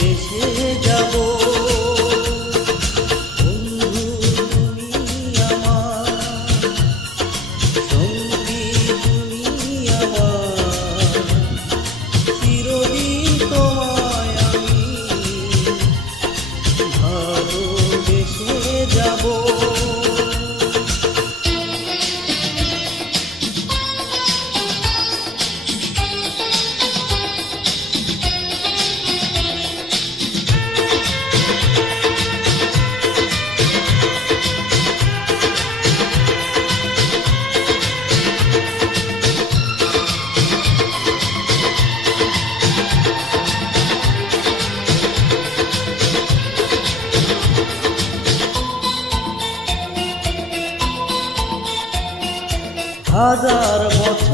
一起。হাজার বছর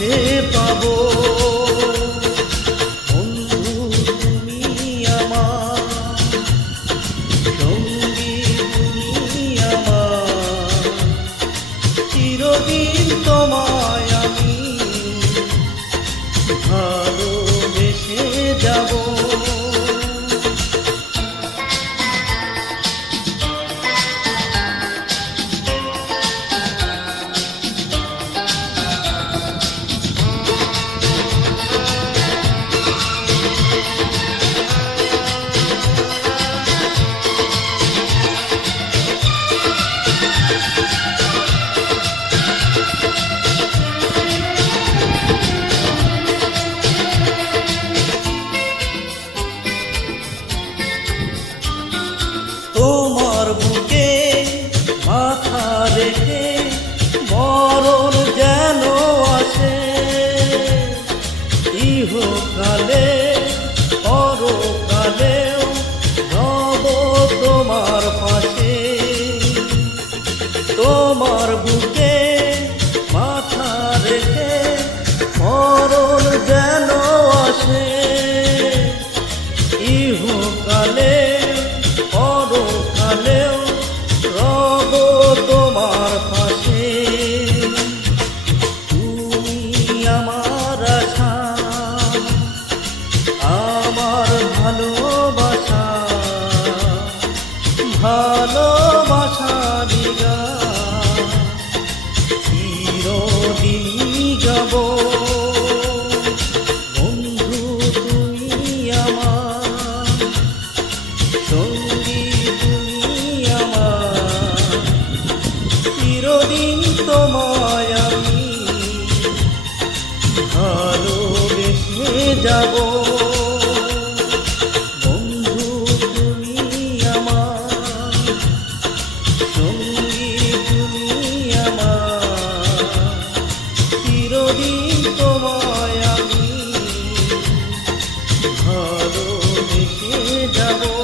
দেখতে পাবো। চিরদিন তোমায় আমি ভালোবেসে যাব। ঢালেও রব তোমার পাশে তুমি আমার আশা, আমার ভালোবাসা ভালোবাসা দিগা। চিরদিনই যাব। বন্ধু, তুমি আমার ভালোবেসে যাব। বন্ধু তুমি আমার। তুমি আমার। চিরদিন তোমায় আমি ভালোবেসে যাব।